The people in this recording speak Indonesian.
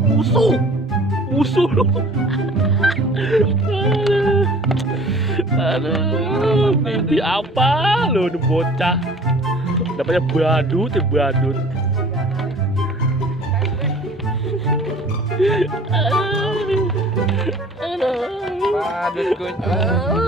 Musuh, musuh lu. Aduh, mimpi apa lu nih bocah? Dapatnya badut, ya badut. Aduh, aduh. Badut kucing.